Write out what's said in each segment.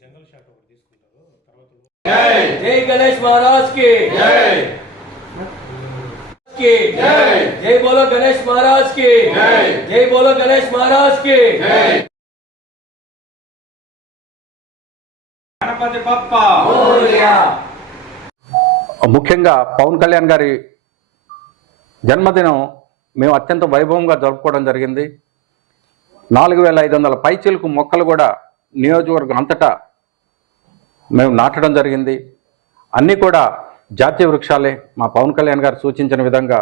General shot ఒకటి తీసుకుంటారు తర్వాత జై గణేష్ మహారాజ్ కి జై జై జై బోలో గణేష్ మహారాజ్ కి జై జై బోలో గణేష్ మహారాజ్ కి జై గణపతి బప్పా మోరియా. ముఖ్యంగా పవన్ కళ్యాణ్ గారి జన్మదినం మేము అత్యంత వైభవంగా జరుపుకోవడం జరిగింది. 4500 పైచిలకు మొక్కలు కూడా నియోజకవర్గం అంతటా మేము నాటడం జరిగింది. అన్నీ కూడా జాతీయ వృక్షాలే. మా పవన్ కళ్యాణ్ గారు సూచించిన విధంగా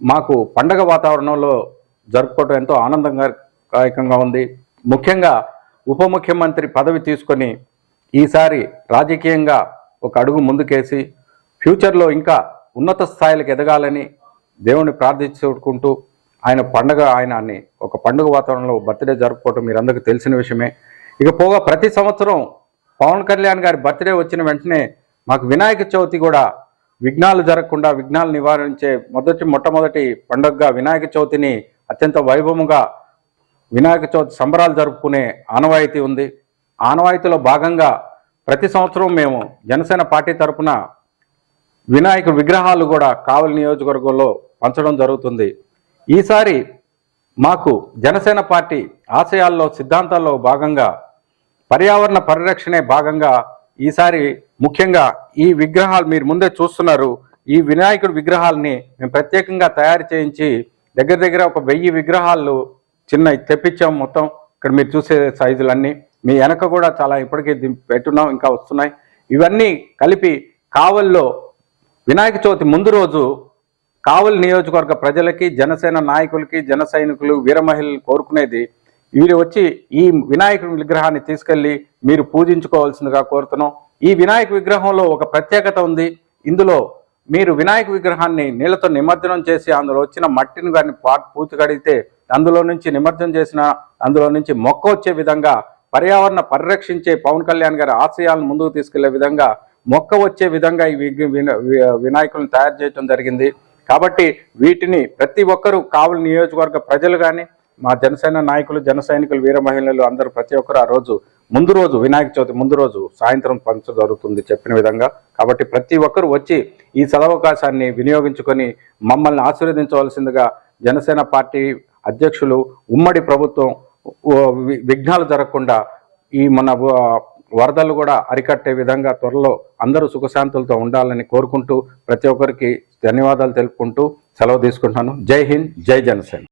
మాకు పండగ వాతావరణంలో జరుపుకోవడం ఎంతో ఆనందదాయకంగా ఉంది. ముఖ్యంగా ఉప ముఖ్యమంత్రి పదవి తీసుకొని ఈసారి రాజకీయంగా ఒక అడుగు ముందుకేసి ఫ్యూచర్లో ఇంకా ఉన్నత స్థాయిలకు ఎదగాలని దేవుని ప్రార్థించుకుంటూ ఆయన పండగ ఆయనాన్ని ఒక పండుగ వాతావరణంలో బర్త్డే జరుపుకోవటం మీరందరికీ తెలిసిన విషయమే. ఇక పోగా ప్రతి సంవత్సరం పవన్ కళ్యాణ్ గారి బర్త్డే వచ్చిన వెంటనే మాకు వినాయక చవితి కూడా విఘ్నాలు జరగకుండా విఘ్నాలు నివారించే మొట్టమొదటి పండుగగా వినాయక చవితిని అత్యంత వైభవంగా వినాయక చవితి సంబరాలు జరుపుకునే ఆనవాయితీ ఉంది. ఆనవాయితీలో భాగంగా ప్రతి సంవత్సరం మేము జనసేన పార్టీ తరఫున వినాయక విగ్రహాలు కూడా కావలి నియోజకవర్గంలో పంచడం జరుగుతుంది. ఈసారి మాకు జనసేన పార్టీ ఆశయాల్లో సిద్ధాంతాల్లో భాగంగా పర్యావరణ పరిరక్షణే భాగంగా ఈసారి ముఖ్యంగా ఈ విగ్రహాలు మీరు ముందే చూస్తున్నారు. ఈ వినాయకుడి విగ్రహాలని మేము ప్రత్యేకంగా తయారు చేయించి దగ్గర ఒక 1000 విగ్రహాలు చిన్న తెప్పించాం. మొత్తం ఇక్కడ మీరు చూసే సైజులన్నీ మీ వెనక కూడా చాలా ఇప్పటికే పెట్టున్నాం, ఇంకా వస్తున్నాయి. ఇవన్నీ కలిపి కావల్లో వినాయక చవితి ముందు రోజు కావలి నియోజకవర్గ ప్రజలకి, జనసేన నాయకులకి, జన సైనికులు, వీర మహిళలు కోరుకునేది వీరు వచ్చి ఈ వినాయకుడి విగ్రహాన్ని తీసుకెళ్లి మీరు పూజించుకోవాల్సిందిగా కోరుతున్నాం. ఈ వినాయక విగ్రహంలో ఒక ప్రత్యేకత ఉంది. ఇందులో మీరు వినాయక విగ్రహాన్ని నీళ్లతో నిమజ్జనం చేసి అందులో వచ్చిన మట్టిని కానీ పూర్తి కడిగితే అందులో నుంచి నిమజ్జనం చేసిన అందులో నుంచి మొక్క వచ్చే విధంగా పర్యావరణ పరిరక్షించే పవన్ కళ్యాణ్ గారి ఆశయాలను ముందుకు తీసుకెళ్లే విధంగా మొక్క వచ్చే విధంగా ఈ వినాయకులను తయారు చేయడం జరిగింది. కాబట్టి వీటిని ప్రతి ఒక్కరూ కావలి నియోజకవర్గ ప్రజలు కానీ మా జనసేన నాయకులు, జన సైనికులు, వీర మహిళలు అందరూ ప్రతి ఒక్కరు ఆ రోజు ముందు రోజు వినాయక చవితి ముందు రోజు సాయంత్రం పంచడం జరుగుతుంది చెప్పిన విధంగా. కాబట్టి ప్రతి ఒక్కరు వచ్చి ఈ సదవకాశాన్ని వినియోగించుకొని మమ్మల్ని ఆశీర్వదించవలసిందిగా జనసేన పార్టీ అధ్యక్షులు, ఉమ్మడి ప్రభుత్వం విఘ్నాలు జరగకుండా ఈ మన వరదలు కూడా అరికట్టే విధంగా త్వరలో అందరూ సుఖశాంతులతో ఉండాలని కోరుకుంటూ ప్రతి ఒక్కరికి ధన్యవాదాలు తెలుపుకుంటూ సెలవు తీసుకుంటున్నాను. జై హింద్, జై జనసేన.